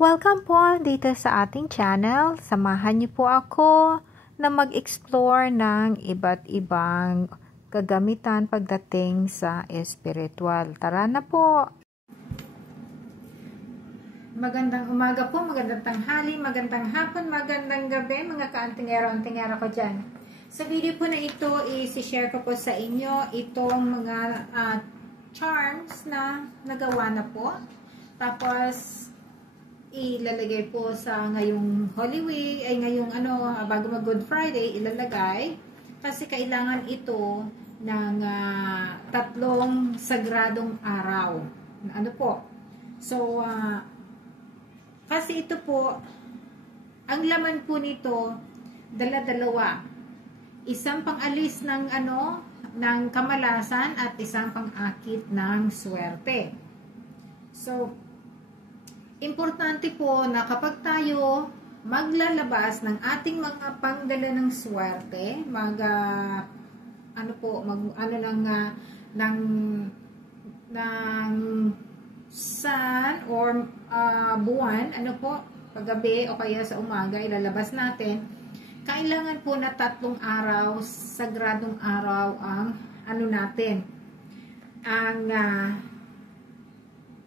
Welcome po dito sa ating channel. Samahan niyo po ako na mag-explore ng iba't ibang kagamitan pagdating sa espiritual. Tara na po! Magandang umaga po, magandang tanghali, magandang hapon, magandang gabi mga kaantingero-antingero ko dyan. Sa video po na ito, i-share ko po sa inyo itong mga charms na nagawa na po. Tapos, ilalagay po sa ngayong Holy Week, ay ngayong bago mag Good Friday, ilalagay. Kasi kailangan ito ng tatlong sagradong araw. Ano po? So, kasi ito po, ang laman po nito, dala-dalawa. Isang pang-alis ng ng kamalasan at isang pang-akit ng swerte. So, importante po na kapag tayo maglalabas ng ating mga pangdala ng swerte, ng sun or buwan, paggabi o kaya sa umaga, ilalabas natin, kailangan po na tatlong araw, sagradong araw ang natin, ang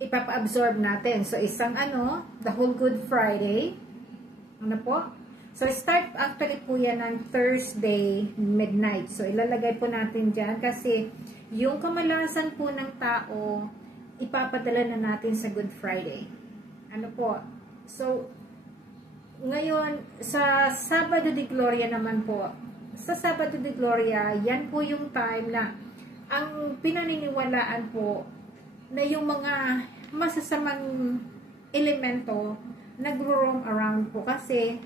ipapa-absorb natin. So, isang the whole Good Friday. So, start actually po yan ng Thursday midnight. So, ilalagay po natin dyan kasi yung kamalasan po ng tao, ipapadala na natin sa Good Friday. So, ngayon, sa Sabado de Gloria naman po, sa Sabado de Gloria, yan po yung time na ang pinaniniwalaan po na yung mga masasamang elemento nagro-roam around po kasi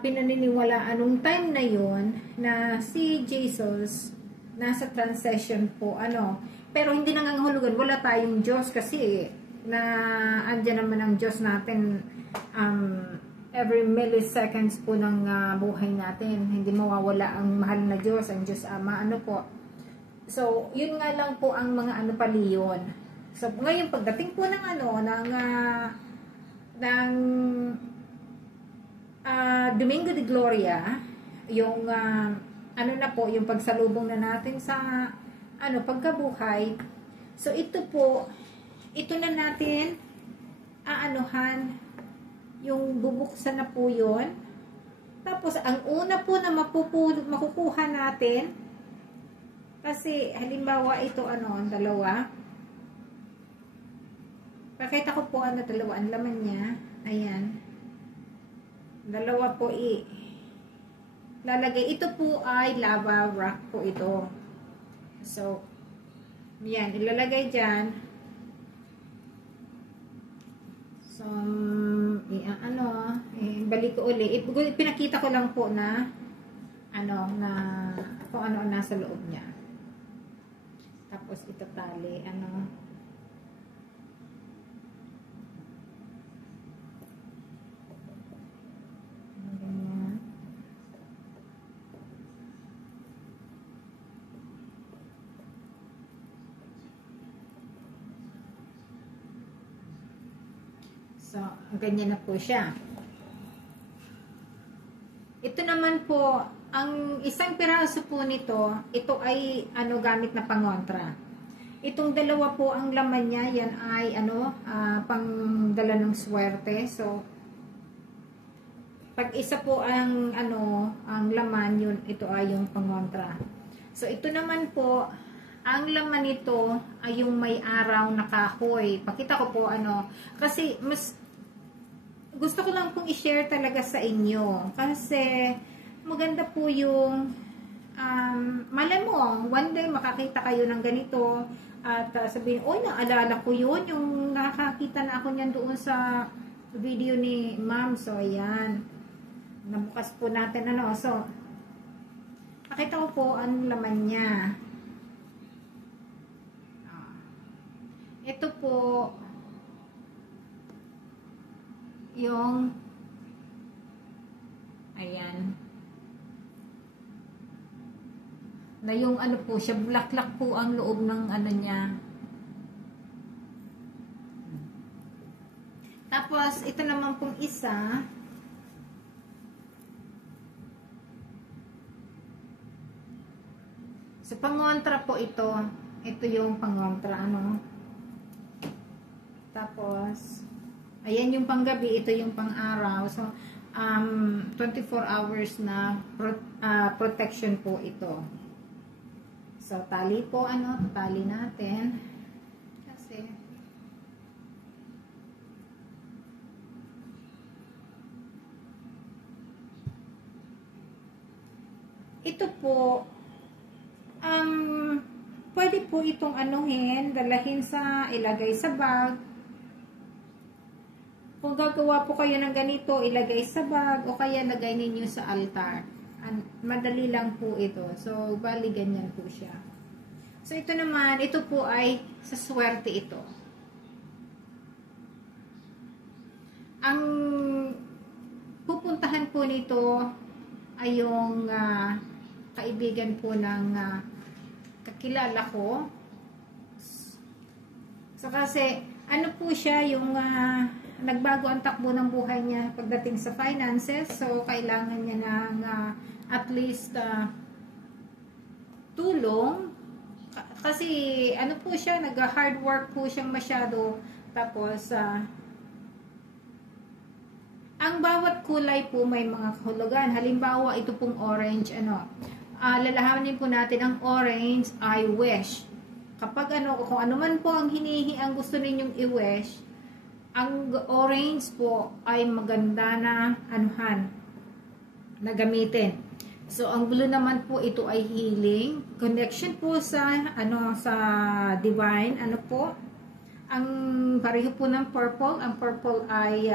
pinaniniwalaan nung time na yon na si Jesus nasa transition po pero hindi nangangahulugan wala tayong Diyos kasi na andyan naman ang Diyos natin every milliseconds po ng buhay natin, hindi mawawala ang mahal na Diyos, ang Diyos Ama. So, yun nga lang po ang mga pali yun. So, ngayon pagdating po ng Domingo de Gloria, yung yung pagsalubong na natin sa pagkabuhay. So, ito na natin yung bubuksan na po yun. Tapos, ang una po na makukuha natin, kasi, halimbawa, ito, ang dalawa. Pakita ko po, dalawa, ang laman niya. Ayan. Dalawa po, lalagay. Ito po ay lava rock po ito. So, yan, ilalagay dyan. So, balik ko ulit. Pinakita ko lang po na, kung ano nasa loob niya. Tapos ito tali, ganyan. So, ganyan na po siya. Ito naman po, ang isang piraso po nito, ito ay gamit na pangontra. Itong dalawa po ang laman niya, yan ay pangdala ng swerte. So, pag isa po ang ang laman, yun, ito ay yung pangontra. So, ito naman po, ang laman nito ay yung may araw na kahoy. Pakita ko po kasi mas gusto ko lang pong i-share talaga sa inyo kasi maganda po yung malay mo, one day makakita kayo ng ganito at sabihin, oy, naalala ko yun, yung nakakita na ako niyan doon sa video ni ma'am. So, ayan, nabukas po natin so, pakita ko po ang laman niya. Ito po yung ayan na yung po siya, black po ang loob ng niya. Tapos, ito naman pong isa. So, pangontra po ito. Ito yung pangontra, ano. Tapos, ayan yung panggabi, ito yung pang-araw. So, 24 hours na protection po ito. So, tali po, ano, tali natin. Kasi, ito po, pwede po itong anuhin, dalahin sa, ilagay sa bag. Kung gagawa po kayo ng ganito, ilagay sa bag o kaya lagay ninyo sa altar. Madali lang po ito. So, bali ganyan po siya. So, ito naman, ito po ay sa swerte ito. Ang pupuntahan po nito ay yung kaibigan po ng kakilala ko. So, kasi, ano po siya, yung nagbago ang takbo ng buhay niya pagdating sa finances. So, kailangan niya ng at least tulong. Kasi, ano po siya, nag-hard work po siyang masyado. Tapos, ang bawat kulay po may mga kahulugan. Halimbawa, ito pong orange, ano. Lalahanin po natin ang orange ay wish. Kapag ano, kung ano man po ang ang gusto ninyong i-wish, ang orange po ay maganda na anuhan, na gamitin. So, ang blue naman po, ito ay healing. Connection po sa, ano, sa divine, ano po. Ang pareho po ng purple, ang purple ay,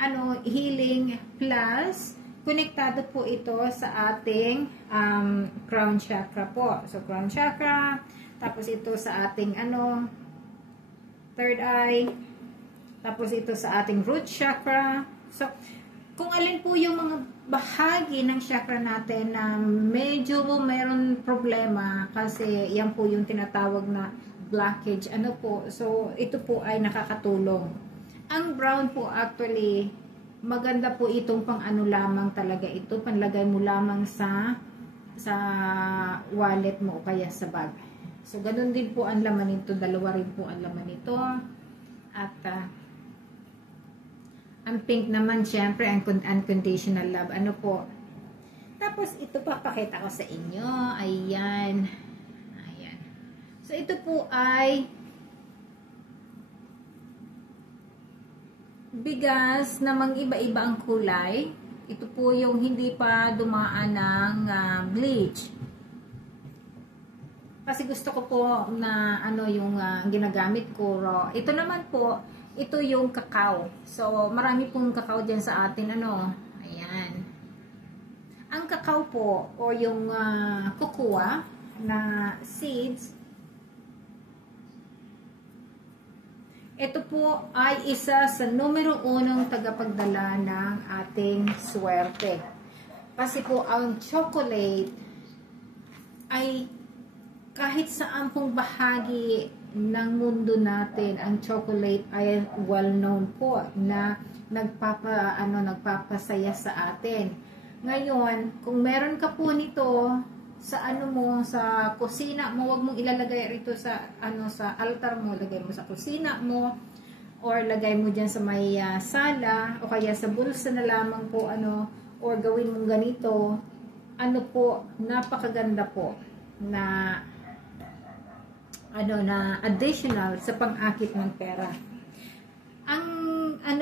ano, healing plus, konektado po ito sa ating crown chakra po. So, crown chakra, tapos ito sa ating, ano, third eye, tapos ito sa ating root chakra. So, kung alin po yung mga bahagi ng chakra natin na medyo meron problema, kasi yan po yung tinatawag na blockage, ano po. So, ito po ay nakakatulong. Ang brown po actually, maganda po itong pang ano lamang talaga ito, panlagay mo lamang sa wallet mo o kaya sa bag. So, ganun din po ang laman nito, dalawa rin po ang laman nito. At, ang pink naman, syempre, ang unconditional love. Ano po? Tapos, ito papakita ko sa inyo. Ayan. Ayan. So, ito po ay bigas na iba-iba ang kulay. Ito po yung hindi pa dumaan ng bleach. Kasi gusto ko po na ano yung ginagamit ko. Ito naman po, ito yung kakao. So, marami pong kakao dyan sa atin, ano. Ayan. Ang kakao po, o yung cocoa na seeds, ito po ay isa sa numero 1 tagapagdala ng ating swerte. Kasi po, ang chocolate ay kahit saan pong bahagi ng mundo natin, ang chocolate ay well known po na nagpapasaya sa atin. Ngayon, kung meron ka po nito sa ano mo, sa kusina mo, wag mong ilalagay rito sa sa altar mo, lagay mo sa kusina mo or lagay mo diyan sa may sala o kaya sa bulsa na lamang po or gawin mong ganito. Ano po, napakaganda po na na additional sa pang-akit ng pera. Ang ang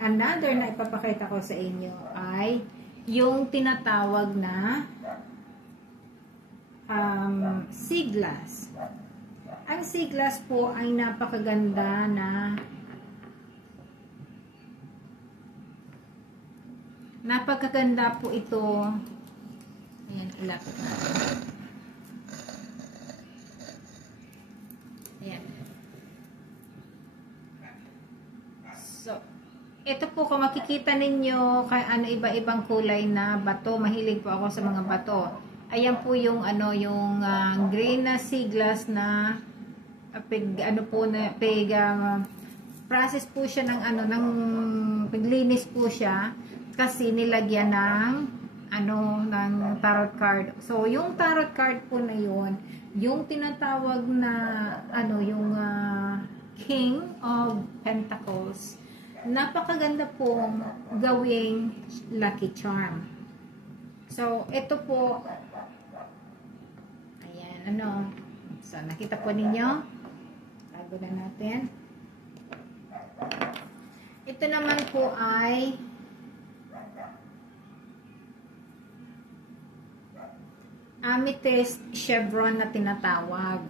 another na ipapakita ko sa inyo ay yung tinatawag na sea glass. Ang sea glass po ay napakaganda na napakaganda po ito. Ayan, ilapit natin. Ayan. So, ito po kung makikita ninyo iba-ibang kulay na bato. Mahilig po ako sa mga bato. Ayan po yung yung green na sea glass na process po siya ng ano, ng paglinis po siya kasi nilagyan ng ng tarot card. So, yung tarot card po na yun, yung tinatawag na yung King of Pentacles. Napakaganda pong gawing lucky charm. So, ito po, ayan, so, nakita po ninyo, tago na natin. Ito naman po ay amethyst chevron na tinatawag.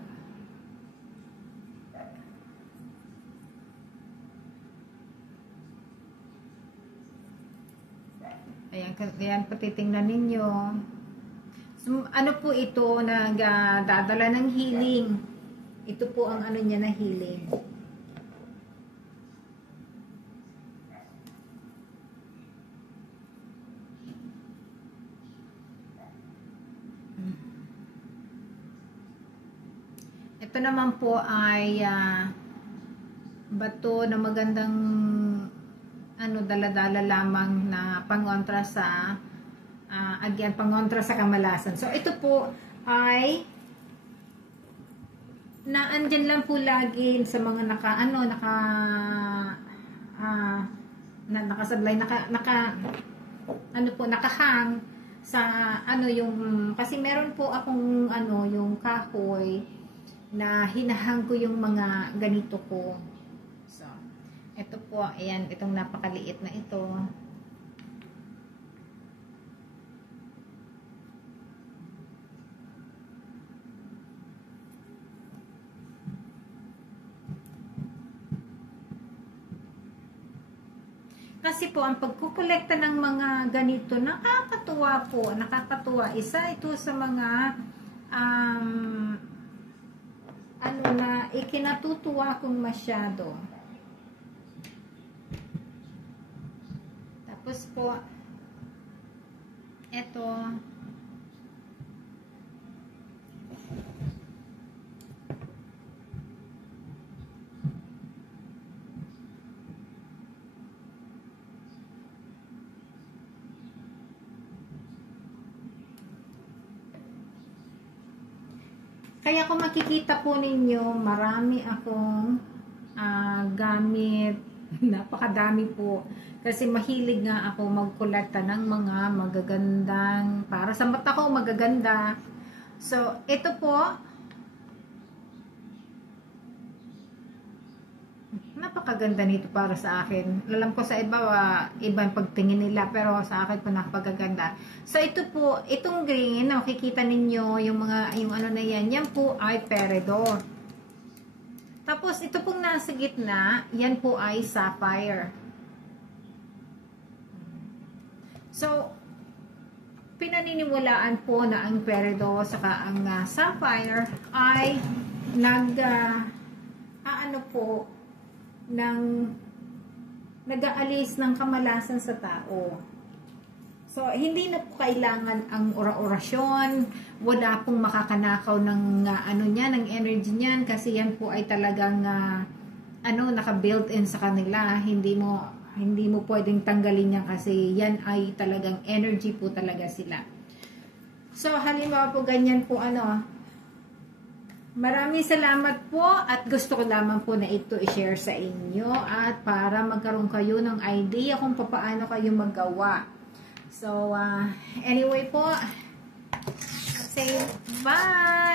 Ayan po titingnan ninyo. So, ano po ito, nagdadala ng healing. Ito po ang niya na healing. Ito naman po ay bato na magandang dala-dala lamang na pangontra sa pangontra sa kamalasan. So ito po ay naandyan lang po lagi sa mga nakasablay, nakahang sa kasi meron po akong yung kahoy na hinahang ko yung mga ganito ko. So, ito po, ayan, itong napakaliit na ito. Kasi po, ang pagkukolekta ng mga ganito, nakakatuwa. Isa ito sa mga na ikinatutuwa kong masyado. Tapos po, eto, kaya kung makikita po ninyo, marami akong gamit. Napakadami po. Kasi mahilig nga ako magkolekta ng mga magagandang, para sa mata ko magaganda. So, ito po, napakaganda nito para sa akin. Alam ko sa iba, ibang pagtingin nila, pero sa akin po napakaganda. So ito po, itong green, makikita ninyo yung na yan po ay peridot. Tapos ito pong nasa gitna, yan po ay sapphire. So, pinaniniwalaan po na ang peridot saka ang sapphire ay nag-aalis ng kamalasan sa tao. So, hindi na po kailangan ang orasyon, wala pong makakanakaw ng ng energy niyan kasi yan po ay talagang naka-built in sa kanila. Hindi mo pwedeng tanggalin yan kasi yan ay talagang energy po talaga sila. So, halimbawa po ganyan po maraming salamat po at gusto ko lamang po na ito i-share sa inyo at para magkaroon kayo ng idea kung paano kayo magawa. So, anyway po, say bye!